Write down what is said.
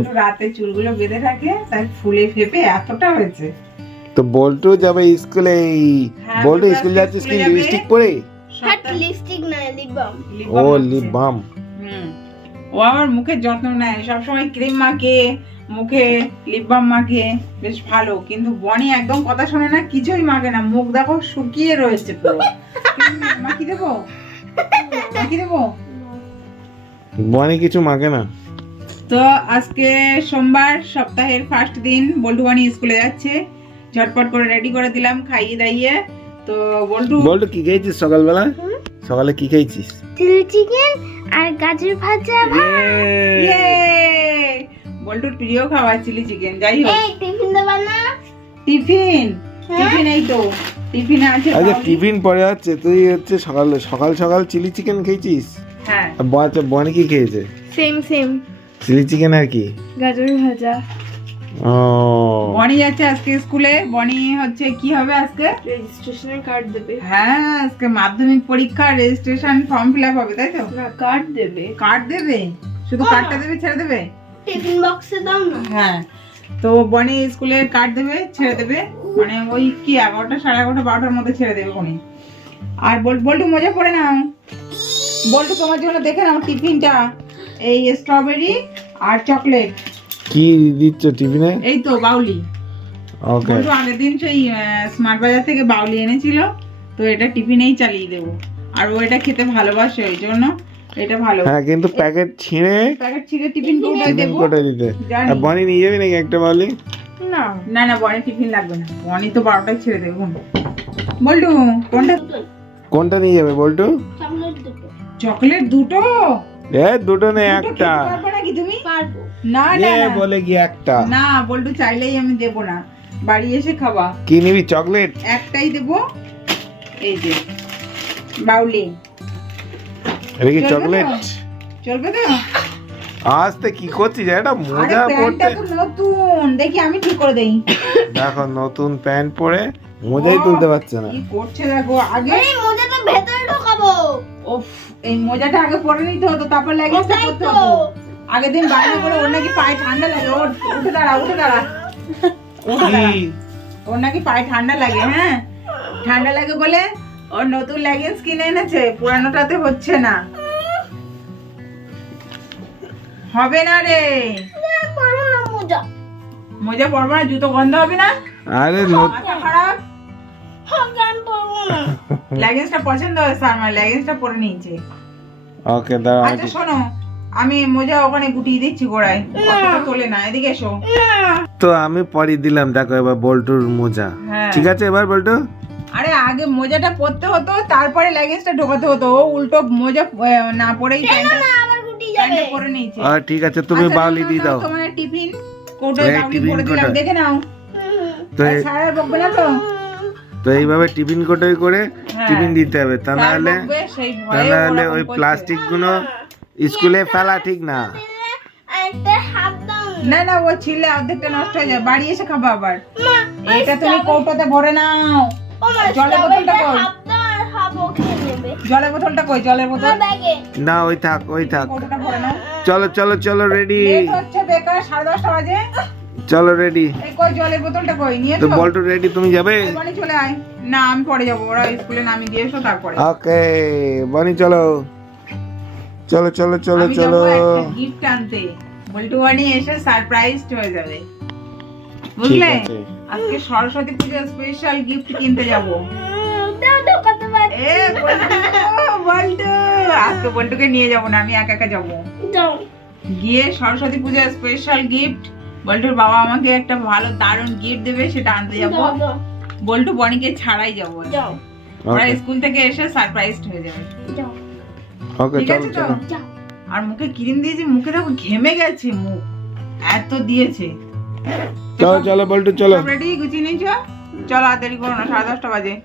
একটু রাতে চুলগুলো বেঁধে রাখে তাই ফুলে ফেপে এতটা হয়েছে। তো বল্টু যাবে স্কুলে হ্যাঁ, বল্টু বল্টু যাচ্ছে স্কুলে লিপস্টিক পরে? হাট লিপস্টিক না লিপ বাম ও লিপ বাম ও আমার মুখের যত্ন নেয়। সবসময় ক্রিম মাখে মুখে লিপ বাম মাখে। বেশ ভালো। কিন্তু বনি একদম কথা শোনে না কিছুই মাখে না। মুখ দেখো শুকিয়ে রয়েছে পুরো। মাখি দেবো? মাখি দেবো? বনে কিছু মাখে না। তো আজকে সোমবার সপ্তাহের ফার্স্ট দিন বল্টু বানি স্কুলে যাচ্ছে। ঝটপট করে রেডি করে দিলাম খাইয়ে দাইয়ে। তো বল্টু বল্টু কি খেয়েছিস সকালবেলা? সকালে কি খেয়েছিস? চিলি চিকেন আর গাজর ভাজা ইয়ে! বল্টুর প্রিয় খাবার চিলি চিকেন যাই হোক। এই টিফিন দেবা না। টিফিন? হ্যাঁ? টিফিন এই তো। টিফিন আছে আচ্ছা টিফিন পরে যাচ্ছে তুই হচ্ছে সকাল সকাল সকাল চিলি চিকেন খেয়েছিস? হ্যাঁ। আর ব- বনে কি খেয়েছে? সেম সেম চিলি চিকেন আর কি? গাজর ভাজা। ও। বনি যাচ্ছে আজকে স্কুলে। বনি হচ্ছে কি হবে আজকে? রেজিস্ট্রেশনের কার্ড দেবে। হ্যাঁ আজকে মাধ্যমিক পরীক্ষা রেজিস্ট্রেশন ফর্ম ফিল আপ হবে তাই তো? না কার্ড দেবে। কার্ড দেবে? শুধু হ্যাঁ। কার্ডটা দেবে ছেড়ে দেবে? টিফিন বক্সে দাও না। হ্যাঁ। তো বনি স্কুলের কার্ড দেবে ছেড়ে দেবে। মানে ওই কি এগারোটা সাড়ে এগারোটা বারোটার মধ্যে ছেড়ে দেবে বনি। আর বল বল্টু মজা পড়ে নাও। বল্টু তোমার জন্য দেখে নাও টিফিনটা। এই স্ট্রবেরি আর চকলেট। কি দিচ্ছ টিফিনে এই তো বাউলি। ওকে বল্টু আগের দিন সেই স্মার্ট বাজার থেকে বাউলি এনেছিল। তো এটা টিফিনেই চালিয়ে দেবো। আর ও এটা খেতে ভালোবাসে ওই জন্য এটা ভালো। হ্যাঁ কিন্তু প্যাকেট ছিঁড়ে প্যাকেট ছিঁড়ে টিফিন কৌটায় দেবো? কোটে দিতে? আর বনি নিয়ে যাবি নাকি একটা বলি না। না না বনি টিফিন লাগবে না। বনি তো বারোটায় ছেড়ে দেবে বল্টু কোনটা? কোনটা নিয়ে যাবে বল্টু? চকলেট দুটো। চকলেট দুটো? এ দুটো নেই একটা। তুমি? পারব। না না এ বলে কি একটা। না বল্টু চাইলেই আমি দেবো না। বাড়ি এসে খাবা কি নিবি চকলেট? একটাই দেবো। এই যে বাউলি। এটা কি চকলেট? চলবে তো? আজতে কি করছিস? এটা মোজা পড়তে নতুন। দেখি আমি ঠিক করে দেই। দেখো নতুন প্যান্ট পরে মোজাই তুলতে পারছে না। কি করছে দেখো আগে এই মোজাটা ভেতরে ঢোকাবো। ওফ এই মোজাটা আগে পরে নিতে হতো তারপর লেগেজটা করতে হতো। আগের দিন বাইরে করে ওর নাকি পায়ে ঠান্ডা লাগে। ওর উঠে দাঁড়া উঠে দাঁড়া। উঠে দাঁড়া। ওর নাকি পায়ে ঠান্ডা লাগে হ্যাঁ? ঠান্ডা লাগে বলে ওর নতুন লেগিংস কিনে এনেছে পুরানোটাতে হচ্ছে না। হবে না রে। মোজা। পরবো না জুতো গন্ধ হবে না? আরে খারাপ? হবে আমি পারব না। লেগিংসটা পছন্দ হয়েছে আমার লেগিংসটা পরে নিয়েছে। ওকে দাঁড়া আচ্ছা শোনো আমি মোজা ওখানে গুটিয়ে দিচ্ছি গোড়ায়। তোলে না এদিকে এসো। তো আমি পরে দিলাম দেখো এবার বল্টুর মোজা। হ্যাঁ। ঠিক আছে এবার বল্টু? আরে আগে মোজাটা পরতে হতো তারপরে লেগিংসটা ঢোকাতে হতো। ও উল্টো মোজা না পরেই প্যান্টটা পরে নিয়েছে। আর ঠিক আছে তুমি আচ্ছা, বাউলি দিয়ে দাও। তোমার টিফিন বাউলি করে দিলাম। দেখে নাও। তো বকবে না তো? তো এইভাবে টিফিন কোটোই করে হ্যাঁ। টিফিন দিতে হবে তা না হলে তা ভয়ে না হলে ওই করছে। প্লাস্টিকগুলো স্কুলে ফেলা ঠিক না। না না ও ছিলে অর্ধেকটা নষ্ট হয়ে যায় বাড়ি এসে খাব আবার। এটা তুমি কৌটোতে ভরে নাও। জলের বোতলটা কই? জলের বোতলটা কই? জলের বোতল? না ওই থাক ওই থাক। কৌটোটা ভরে নাও। চলো চলো চলো রেডি হচ্ছে বেকার সাড়ে দশটা বাজে। চলো রেডি কই জলের বোতলটা কই? নিয়ে তো রেডি তুমি যাবে? বাড়ি চলে আয়। না আমি পরে যাব। ওরা স্কুলে নামিয়ে দিয়ে এসো তারপরে। ওকে বনি চলো। চলো চলো চলো চলো। গিফট আনতে। বল্টু বাড়ি এসে সারপ্রাইজড হয়ে যাবে। বুঝলে? আজকে সরস্বতী পূজার স্পেশাল গিফট কিনতে যাব। উম, দাও ঢোকাতে পারি এ বল্টু বল্টু আজকে বল্টুকে নিয়ে যাব না আমি একা একা যাব। যাও। গিয়ে সরস্বতী পূজার স্পেশাল গিফট বল্টুর বাবা আমাকে একটা ভালো দারুণ গিফট দেবে সেটা আনতে যাব। বল্টু বনিকে ছাড়াই যাব যাও। ওরা স্কুল থেকে এসে সারপ্রাইজড হয়ে যাবে। যাও। ওকে ঠিক চলো আছে তো? চলো। যাও আর মুখে ক্রিম দিয়েছি মুখে দেখো ঘেমে গেছে মুখ। এত দিয়েছে। চলো চলো বল্টু চলো। রেডি গুছিয়ে নিয়েছো? চলো আর দেরি করো না সাড়ে দশটা বাজে।